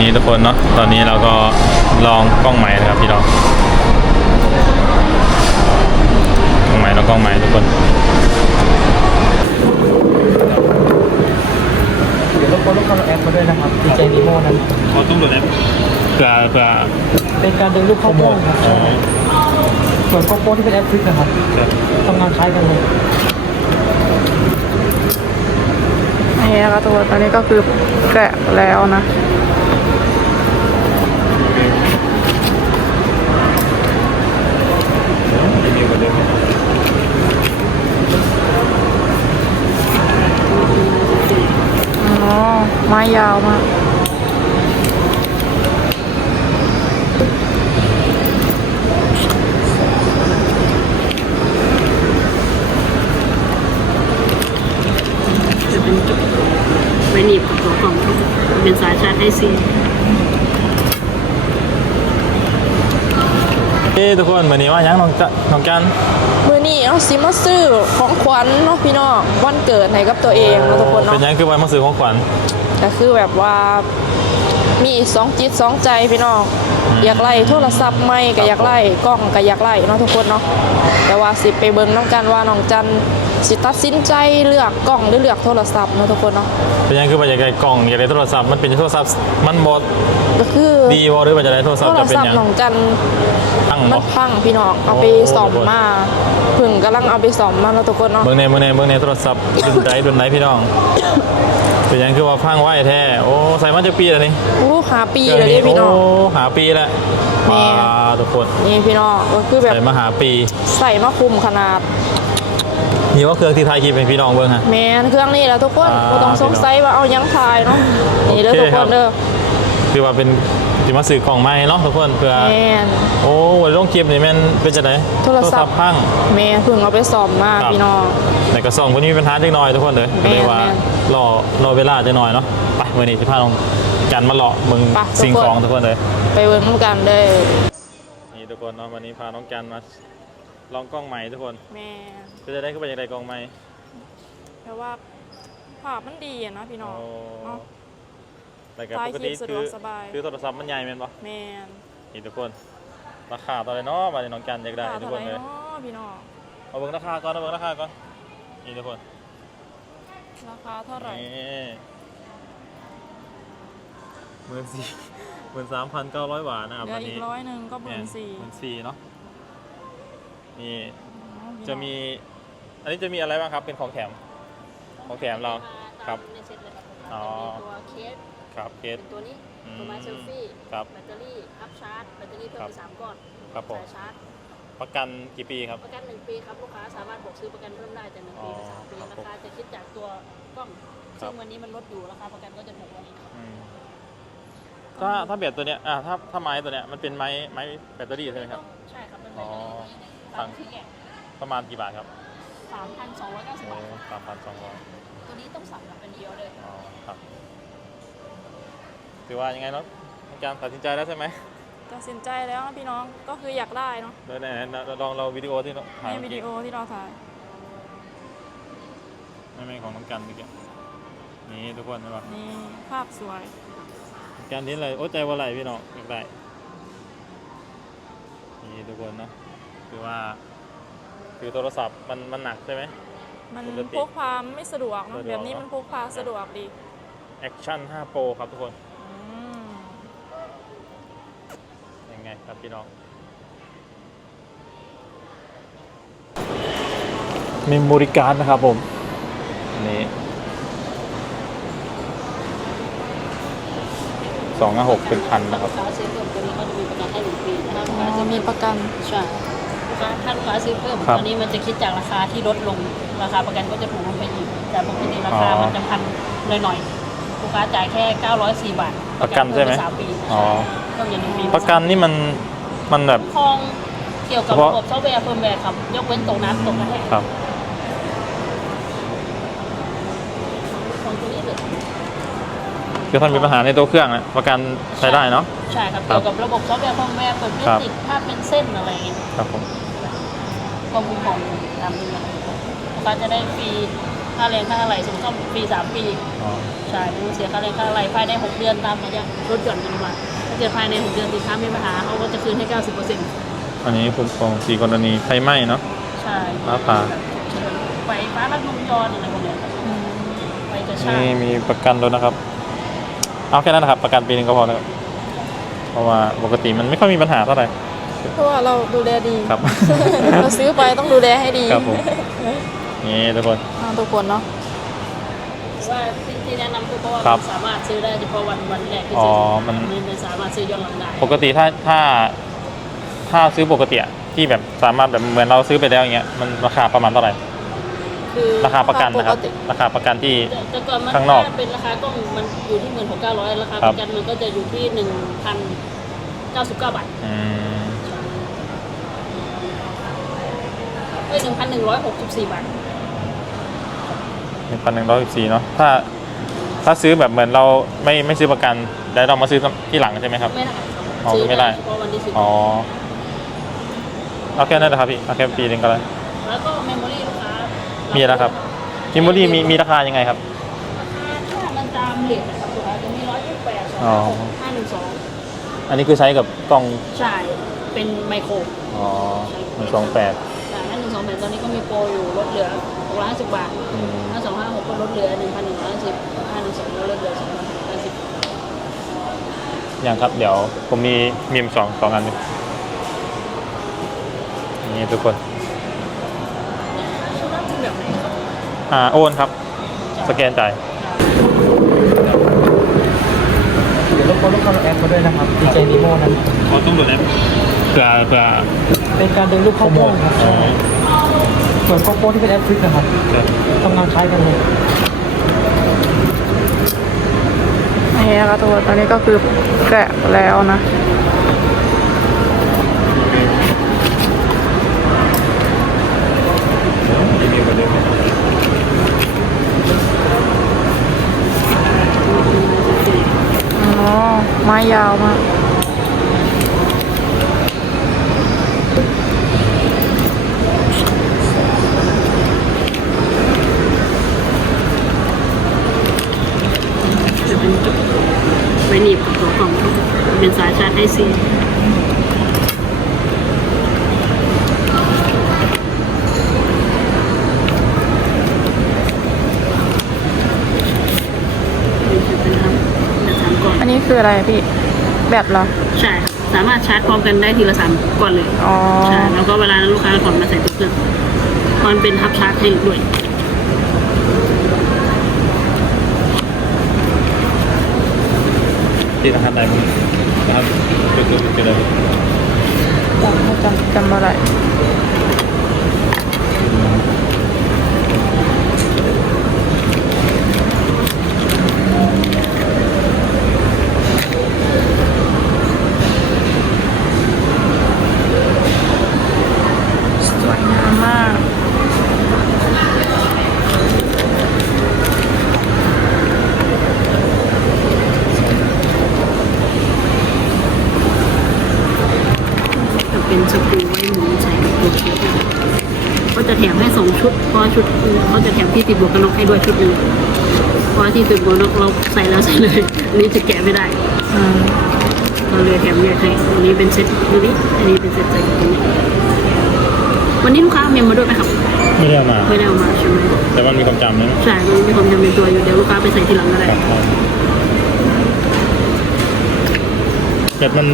นี่ทุกคนเนาะตอนนี้เราก็ลองกล้องใหม่นะครับพี่น้องกล้องใหม่แล้วกล้องใหม่ทุกคนเดี๋ยวรบกวนลูกค้าแอดมาด้วยนะครับดีใจนีโม่นั้นเขาต้องดูแลเพื่อเพื่อเป็นการดึงลูกเข้าโม่ครับใช่ส่วนโกโก้ที่เป็นแอดฟิกนะครับทำงานคล้ายกันเลยนี่นะคะทุกคนตอนนี้ก็คือแกะแล้วนะ ไม้ยาวมากจะเป็นจุดไว้หนีบกับตัวกล่องเป็นสายชาร์จไอซี เอ้ทุกคนวันนี้ว่ายังน้องจะน้องกันมือนี้เอาซิมาซื้อของขวัญเนาะพี่น้องวันเกิดให้กับตัวเองเนาะทุกคนเป็นเนาะยังคือวันมาซื้อของขวัญก็คือแบบว่ามีสองจิตสองใจพี่น้องอยากไล่โทรศัพท์ไม่ก็อยากไล่กล้องก็อยากไล่เนาะทุกคนเนาะแต่ว่าสิไปเบิ่งน้ำกันว่าน้องจัน สิตัดสินใจเลือกกล้องหรือเลือกโทรศัพท์เนาะทุกคนเนาะเป็นยังคือว่าอยากได้กล่องอยากได้โทรศัพท์มันเป็นโทรศัพท์มันบอดก็คือดีบอหรือว่าจะได้โทรศัพโทท์รจะเป็นศัพหยัท์งน้องจันตั้งมับนอพังพี่น้องเอาไปโอ้ซ่อมมาเพึ่งกำลังเอาไปซ่อมมาแล้วทุกคนเนาะเมืองในเมืองในเมืองในโทรศัพท์ดุนไดดุนไดพี่น้อง เป็นยังคือว่าพังไว้แท้โอ้ใส่มาจะปีแล้วนี่อู้หาปีเลยเด้พี่น้องโอ้หาปีแล้วแม่ ว้าทุกคนนี่พี่น้องก็คือแบบใส่มาหาปี ใส่มาคุมขนาด นี่ว่าเครื่องที่ไทยกินเป็นพี่น้องเบิ้งฮะ แมนเครื่องนี้แหล้วทุกคนอ่า บ่ต้องสงสัยว่าเอายังทายเนาะนี่เด้อโอเคทุกคครับนเด้อคือว่าเป็นที่มาซื้อของใหม่เนาะทุกคนเพื่อ แมน โอ้วันลงคลิปนี่แม่นเป็นจะไหนโทรศัพท์ พัง แมนเพิ่งเอาไปซ่อมมาครับ พี่น้องในกระซ่องคนนี้มีปัญหาเล็กน้อยทุกคนเลยแม่นก็เลยว่าแม่นรอรอเวลาจะหน่อยเนาะไปวันนี้จะพาลงกันมาเลาะมึงไปสิ่งทุกคนของทุกคนเลย ไปเบิ่งนำกันเด้อ นี่ทุกคนเนาะวันนี้พาน้องกันมา ลองกล้องใหม่ทุกคนแมนก็จะได้ขึ้นไปอย่างไรกล้องใหม่แต่ว่าภาพมันดีอะเนาะพี่น้องโอ้เนาะแต่ก็ถ่ายปกคลิติปสะดคืวอกสบายคือโทรศัพท์มันใหญ่แม่นปะแมนนี่ทุกคน ราคาตอนไหนเนาะมาในน้องกันอยากได้ภาพทุกเท่าคไหนร่เลยเนาะพี่น้องเอาเบิ่งราคาก่อนเอาเบิ่งราคาก่อนนี่ทุกคน ราคาเท่าไหร่นี่หมื่นสี่หมื่นสามพันเก้าร้อยบาทนะครับเหลือวันอีกนี้ร้อยหนึ่งก็หมื่นสี่หมื่นสี่เนาะ นี่อ๋อพี่น้องจะมี อันนี้จะมีอะไรบ้างครับ เป็นของแถม ของแถมเราครับในเซ็ตเลยครับผมอ๋อจะมีตัวเคสครับเคเป็สนตัวนี้อืมตัวไม้เซลฟี่ครับแบตเตอรี่อัพชาร์จแบตเตอรี่เพิ่มครับไปสามก้อนครับผมสายชาร์จประกันกี่ปีครับ ประกันหนึ่งปีครับลูกค้าสามารถบอกซื้อประกันเพิ่มได้จากหนึ่งปีเป็นสามปีอ๋อครับราคาจะคิดจากตัวกล้องครับซึ่งวันนี้มันลดอยู่ราคาประกันก็จะถูกกว่านี้อืมถ้าถ้าแบตตัวเนี้ยอ่าถ้าถ้าไม้ตัวเนี้ยมันเป็นไม้ไม้แบตเตอรี่ใช่ไหมครับ ใช่ครับเป็นอ๋แบอตเตอรี่ ตามที่แกะประมาณกี่บาทครับสามพันสองร้อยเก้าสิบบาท สามพันสองร้อยตัวนี้ต้องสั่งแบบเป็นเดียวเลย อ๋อครับ ถือว่ายังไงเนาะอาจารย์ตัดสินใจแล้วใช่ไหมตัดสินใจแล้วนะพี่น้องก็คืออยากได้เนาะเดี๋ยวไหนๆเราลองเราวิดีโอที่เราถ่ายในเมื่วิอดีกี้โอที่เราถ่ายไม่ไม่ของน้องกันเมื่อกี้นี่ทุกคนใช่ปะนี่ภาพสวยการนี้เลยโอ้ใจว่าไหลพี่น้องอยากได้นี่ทุกคนเนาะ คือว่า คือโทรศัพท์มันมันหนักใช่ไหม มันปกติพกพาไม่สะดวกเนอะสะดวก แบบนี้เนอะมันพกพาสะดวกดีแอคชั่น5 Pro ครับทุกคน อืมยังไงครับพี่น้อง มีบริการนะครับผมอันนี้สองห้าหกเป็นพันนะครับลูกค้าซื้อเพิ่มตัวนี้เขาจะมีประกันให้หนึ่งปีถ้าลูกอ๋ค้าอจะมีประกัน ใช่ ลูกค้าถ้าลูกค้าซื้อเพิ่มครับตอนนี้มันจะคิดจากราคาที่ลดลงราคาประกันก็จะถูกลงไปอีกจากปกติราคาอ๋อมันจะพันหน่อยๆลูกค้าจ่ายแค่ 904 บาทประกันใช่ไหมเพิ่ปสามปีอ๋อ เพิ่มอย่างหนึ่งปีประกันนี่มันมันแบบครองเกี่ยวกับเฉพาะระบบซอฟต์แวร์เฟิร์มแวร์ครับ ยกเว้นตกน้ำตกกระแทกครับ ของตัวนี้เลยคือท่านมีปัญหาในตัวเครื่องนะประกันใช้ได้เนาะ ใช่ครับครับเกี่ยวกับระบบซอฟต์แวร์เฟิร์มแวร์เปิดไม่ครับ ติดถ้าเป็นเส้นอะไรอย่างเงี้ย ครับผม ก็คุ้มครองตามนี้เลยลูกค้าจะได้ฟรีค่าแรงค่าอะไรสมมติต้องปีสามปีอ๋อใช่ไม่ต้องเสียค่าแรงค่าอะไรภายในหกเดือนตามระยะลดหย่อนกันมาถ้าเกิดภายในหกเดือนสินค้ามีปัญหาเขาก็จะคืนให้เก้าสิบเปอร์เซ็นต์อันนี้คุ้มครองสี่กรณีไฟไหม้เนาะ ใช่ฟ้าผ่า ไฟฟ้ารัดวงจรอะไรพวกเนี้ยครับไฟกระชาก นี่มีประกันด้วยนะครับ เอาแค่นั้นนะครับ ประกันปีหนึงก็พอนะครับเพราะว่าปกติมันไม่ค่อยมีปัญหาเท่าไหร่ เพราะว่าเราดูแลดีครับ เราซื้อไปต้องดูแลให้ดีครับผม นี่ทุกคนอ่าทุกคนเนาะ ว่าที่ที่แนะนำคือเพราะว่าครับมันสามารถซื้อได้เฉพาะวันวันแรกที่อ๋อซื้อมัน มันสามารถซื้อย้อนหลังได้ปกติถ้าถ้า ถ้าซื้อปกติอะที่แบบสามารถแบบเหมือนเราซื้อไปแล้วอย่างเงี้ยมันราคาประมาณเท่าไหร่คือราคาประกันนะครับ ปกติ ราคาประกันที่ แต่แต่ก่อนมันข้างนอกถ้าเป็นราคากล้องมันอยู่ที่หมื่นหกเก้าร้อยราคาครัปบระกันมันก็จะอยู่ที่หนึ่งพันเก้าสิบเก้าบาทอืม เอ้ยหนึ่งพันหนึ่งร้อยหกสิบสี่บาท หนึ่งพันหนึ่งร้อยสิบสี่เนาะถ้าถ้าซื้อแบบเหมือนเราไม่ไม่ซื้อประกันแล้วเรามาซื้อที่หลังใช่ไหมครับ ไม่ได้อ๋อซื้อไม่ได้ เฉพาะวันที่ซื้ออ๋อเอาแค่นั้นนะครับพี่เอาแค่ปีหนึงก็ได้แล้วก็เมมโมรี่ลูกค้ามีมีแล้วครับคิมเบอรี่มีมีราคายังไงครับถ้ามันตามเลทนะครับลูกค้าจะมีร้อยยี่สิบแปดสองอ๋อ ห้าหนึ่งสองอันนี้คือใช้กับกล้องใช่เป็นไมโครอ๋อหนึ่งสองแปดใช่ห้าหนึ่ง สองแปดตอนนี้ก็มีโปรอยู่ลดเหลือหกร้อยห้าสิบบาทอืมห้าสองห้าหกก็ลดเหลือหนึ่งพันหนึ่งร้อยห้าสิบห้าหนึ่งสองก็ลดเหลือสองพันห้าสิบยังครับเดี๋ยวผมมีมีมสองสองอันอยู่นี่ทุกคนชุดนั้นเป็นแบบไหนครับอ่าโอนครับ สแกนจ่ายเดี๋ยวรบกวนลูกค้าเราแอดมาด้วยนะครับดีเจนิโมนั้นอ๋อต้องดูแลเผื่อเผื่อเป็นการเดินลูกเข้าโป้งครับอ๋อ ส่วนโกโปรที่เป็นแอปฟลิกนะครับครับทำงานคล้ายกันเลยนี่นะคะทุกคนตอนนี้ก็คือแกะแล้วนะรีวิวกันเลยไหมอ๋อไม้ยาวมาก จะเป็นจุด ไว้หนีบกับตัวกล่องเป็นสายชาร์จไทซีจะเป็นครับจะสามก่อนอันนี้คืออะไรพี่ แบตเหรอ ใช่ครับสามารถชาร์จพร้อมกันได้ทีละสามก่อนเลย อ๋อ ใช่ แล้วก็เวลานั้นลูกค้าถอดมาใส่ตัวเครื่องมันเป็นฮับชาร์จให้ด้วย ที่รหัสใดมั้งรหัสคือคือคืออะไรจำจำจำอะไรสวยงามมาก จะเป็น สกรูไว้หมุนใส่กับตัวเคสก็จะแถมให้สองชุดเพราะว่าชุดเขาจะแถมที่ติดบวกกันน็อกให้ด้วยชุดหนึ่งเพราะว่าที่ติดบวกกันน็อกเราใส่แล้วใส่เลยอันนี้จะแกะไม่ได้อืมเราเลยแถมแยกให้อันนี้เป็นเซ็ตดูนี่อันนี้เป็นเซ็ตใส่กับตรงนี้วันนี้ลูกค้าเอาเมมมาด้วยไหมครับไม่ได้เอามาไม่ได้เอามาใช่ไหมแต่มันมีความจำนะใช่มันมีความจำเป็นตัวอยู่เดี๋ยวลูกค้าไปใส่ทีหลังก็ได้ แบตมัน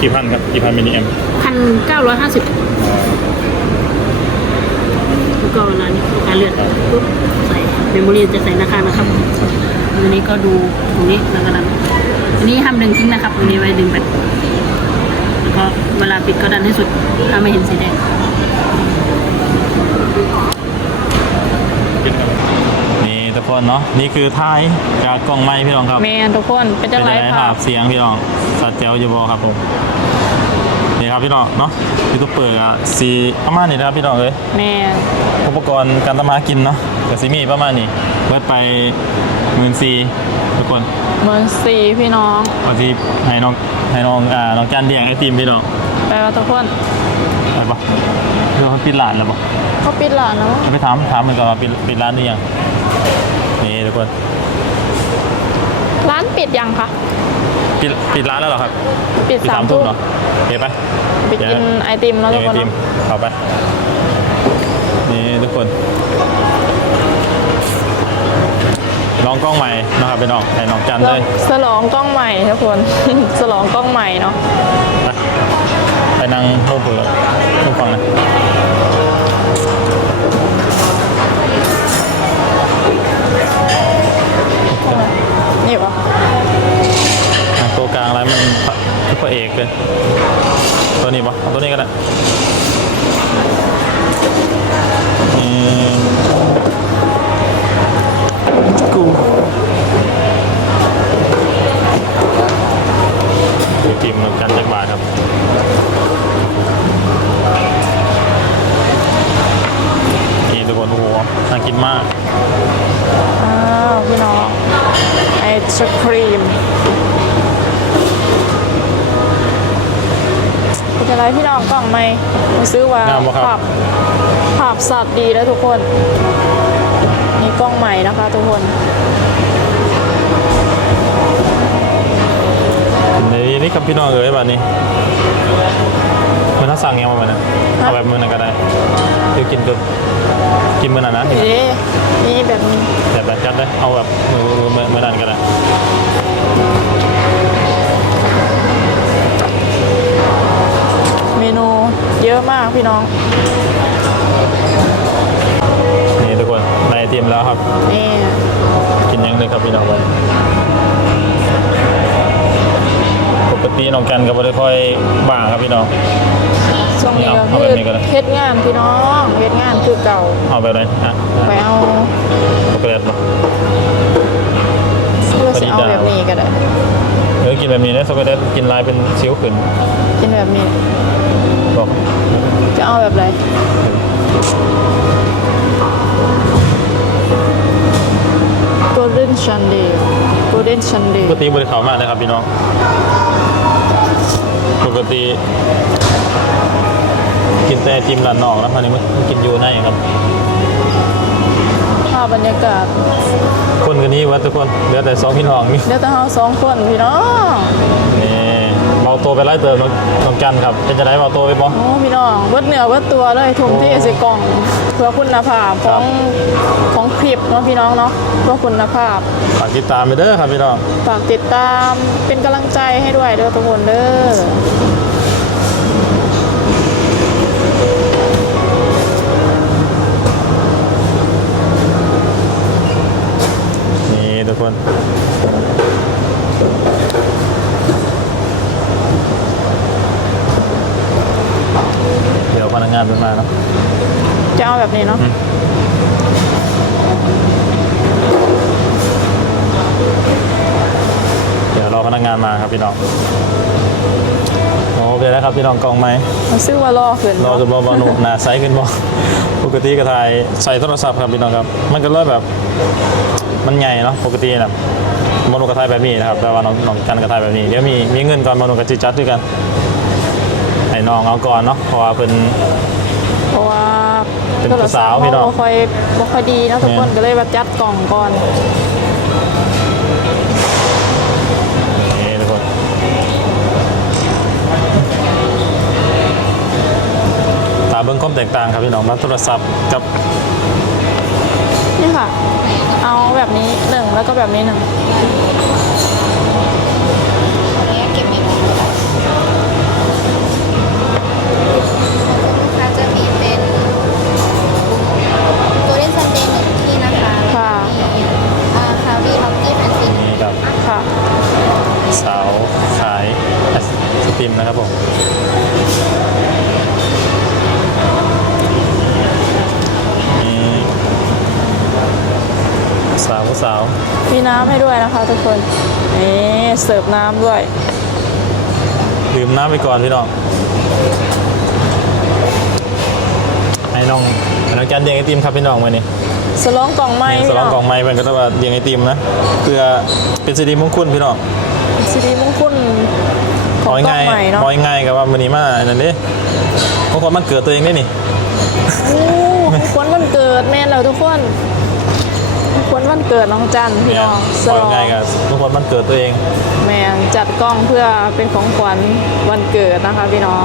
กี่พันครับกี่พันมิลลิแอมป์พันเก้าร้อยห้าสิบแล้วก็เวลานี้ลูกค้าเลือกปุ๊บใส่เมมโมรี่จะใส่หน้าข้างนะครับอันนี้ก็ดูตรงนี้แล้วก็ดันอันนี้ห้ามดึงทิ้งนะครับอันนี้ไว้ดึงแบตแล้วก็เวลาปิดก็ดันให้สุดถ้าไม่เห็นสีแดงนี่ทุ กคนเนาะนี่คือท้ายจากกล้องไม้พี่น้องครับแมนทุกคนเป็นจังไรเป็นภาพเสียงพี่น้องสัตว์เจ้าอยู่บอครับผมนี่ครับพี่น้องเนาะยูทูบเปิดอะสีประมาณนี้นะครับพี่น้องเลยแมนอุปกรณ์การทำมาหากินเนาะกับซีมีประมาณนี้เบิดไปหมื่นซีทุกคนเมืองสีพี่น้องวันที่ให้น้องให้น้องอ่าน้องจันเลี้ยงไอติมพี่น้องไปว่าทุกคนไปปะเรื่องปิดร้านแล้วปะเขาปิดร้านแล้วไปถามถามมันก่อนว่าปิดปิดร้านหรือยังนี่ทุ กคนร้านปิดยังคะปิดปิดร้านแล้วเหรอครับปิดสามทุ่มเนาะเห็นปะไปกินไอติมแล้วทุกคนเดี๋ยวไอติมเนาะเอาไปนี่ทุกคนน้องกล้องใหม่นะครับเป็นน้องไอ้น้องจันเลยฉลองกล้องใหม่ทุกคนฉลองกล้องใหม่เนาะไปไปนั่งโฮเปิดทุกฟังนะี่ปะอะตัวกลางอะไรมันพระคือพระเอกเลยตัวนี้ปะเอาตัวนี้ก็ได้กูทีมกันจักบาทครับ ทุกคนโอ้โหน่ากินมากอ้าวพี่น้องไอศครีมเป็นอะไรพี่น้องกล่องไหมมาซื้อว่างามบ่ครับภาพภาพสัตว์ดีแล้วทุกคน นี่กล้องใหม่นะคะทุกคนนี่นี่ครับพี่น้องเอ๋ยแบบนี้มันถ้าสั่งเงี้ยมาแบบนั้นเอาแบบมือนั้นก็ได้เดี๋ยวกินดู กินมือนั้นนะเอ๊ะนี่แบบนี้แบบแบบจัดเลยเอาแบบมือมือมือมือนั้นก็ได้เมนูเยอะมากพี่น้อง นี่ทุกคนในไอติมแล้วครับ นี่ กินยังเลยครับพี่น้องไป ปกติน้องกันก็ไม่ได้ค่อยบ้างครับพี่น้อง ช่วงนี้ก็เอาคืแบอบนี้ก็ได้ เฮ็ดงานพี่น้องเฮ็ดงานคือเก่าเอาแบบไหนอะไปเอาช็อกโกแลตปะเพื่อจะเอาแบบนี้ก็ได้เออกินแบบนี้นะช็อกโกแลตกินลายเป็นซิ้วขึ้นกินแบบนี้ บอกจะเอาแบบไหนโกลเด้นชันเดย์โกลเด้นชันเดปย์กติบริเขามากนะครับพี่น้อง ปกติ กินแต่ไอติมร้านนอกแล้วพันนี้มันกินอยู่ในครับ ภาพบรรยากาศคนกันนี้วะทุกคนเหลือแต่สองพี่น้องนี่เดี๋ยวแต่เฮาสองคนพี่น้อง นี่ เบาโตไปไล่เติมน้องน้องกันครับเป็นจะได้เบาโตไปบ่โอ้พี่น้องเบิดเหนือเบิดตัวเลยทุ่มที่ใส่กล่อง เพื่อคุณภาพของของคลิปเนาะพี่น้องเนาะเพื่อคุณภาพฝากติดตามไปเด้อครับพี่น้องฝากติดตามเป็นกำลังใจให้ด้วยเด้อทุกคนเด้อนี่ทุกคนเดี๋ยวพนัก งานเป็นมาเนาะจะเอาแบบนี้เนาะเดี๋ยวรอพนักงานมาครับพี่น้องโอเคแล้วครับพี่น้องกองไหมมันซื้อว่ารอขึ้นรอเนาะจะบอบอนุหนาไซส์ขึ้นบอปกติก็ถ่ายใส่โทรศัพท์ครับพี่น้องครับ มันก็เลยแบบ มันใหญ่เนาะปกตินะมนุษย์กระทายแบบนี้นะครับแต่ว่าน้องน้องกันกระทายแบบนี้เดี๋ยวมีมีเงินก่อนมนุษย์กระจิจัดด้วยกันให้ น้องเอาก่อนเนาะเพราะว่าเป็นเพราะว่าเป็นผู้สาวพี่น้องบ่ค่อยบ่ค่อยดีเนาะทุกคนเนี่ยก็เลยแบบจัดกล่องก่อนนี่ทุกคนตาเบิ้งความแตกต่างครับพี่น้องรับโทรศัพท์กับนี่ค่ะ เอาแบบนี้หนึ่งแล้วก็แบบนี้หนึ่ง เสิร์ฟน้ำด้วย ดื่มน้ำไปก่อนพี่น้องให้น้องให้น้องจันเลี้ยงไอติมครับพี่น้องวันนี้สลองกล่องไม้เลี้ยงสพี่ลองน้องกล่องไม้เป็นก็ต้องว่าเลี้ยงไอติมนะเพื่อเป็นสิริมงคลพี่น้องสิริมงคลของมอยกล่อง่างยใหม่เนาะมอยง่ายกับว่าวันนี้มาอันนั้นดิบางคนมันเกิดตัวเองได้นี่โอ้ควรวันเกิดแม่นแล้วทุกคน คนวันเกิดน้องจันพี่น้องสสลลองไงกับทุกคนมันเกิดตัวเอง แมนจัดกล้องเพื่อเป็นของขวัญวันเกิดนะคะพี่น้อง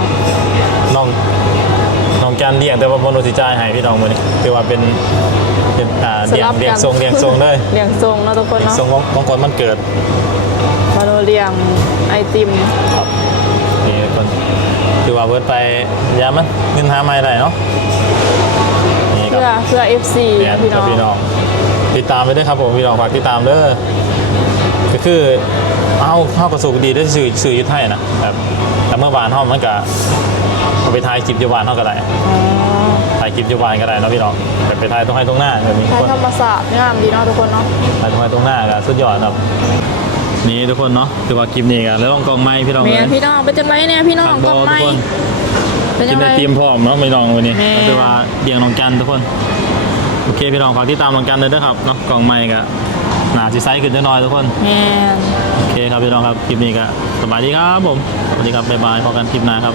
น้องน้องกันเลี้ยงแต่ว่าบนโนติจ่ายให้พี่น้องมือนี่คือว่าเป็นเป็นอ่าสเลี้ยงลับเลี้ยงกันทรงเลี้ยงทรงเลยเลี้ยงทรงเนาะทุกคนเลี้ยงเนาะทรงของของคนมันเกิดมาโนเลี้ยงไอติมครับนี่คนคือว่าเวิร์ดไปยามันเงินหาไม่ได้เนาะนี่คเพื่อรับเพื่อ FC เนี่ยนะพี่คน้รัอบงพี่น้อง ติดตามไปด้วยครับผมพี่น้องฝากติดตามเด้อก็คือเอาเข้ากระสุกดีได้สื่อสื่อยุทธให้นะแบบแต่เมื่อวานห้องมันก็เอาไปถ่ายคลิปอยูวานห้องก็ได้อ๋อถ่ายคลิปอยูวานก็ได้เนาะพี่น้องแบบไปถ่ายตรงให้ตรงหน้าแบบนี้ทุใช้กคนธรรมศาสตร์งามดีเนาะทุกคนเนาะถ่ายตรงให้ตรงหน้าก็สุดยอดครับนี่ทุกคนเนาะคือว่าคลิปนี้กันแล้วต้องกองไม้พี่น้องแม่เลยพี่น้องเป็นจังไรเนี่ยพี่น้องฝากกบล้อองทุไม้กคนเป็นกิยันงไงไอติมพร้อมเนาะไม่น้องวันนี้แม่คือว่าเดียงน้องกันทุกคน โอเคพี่น้องฝากติดตามน้องกันเลยนะครับเนาะกองไม้ก็หนาซีไซส์ขึ้นจะน้อยทุกคนแม่นโอเคครับพี่น้องครับคลิปนี้ก็สบายดีครับผมสวัสดีครับบ๊ายบายพอกันคลิปหน้าครับ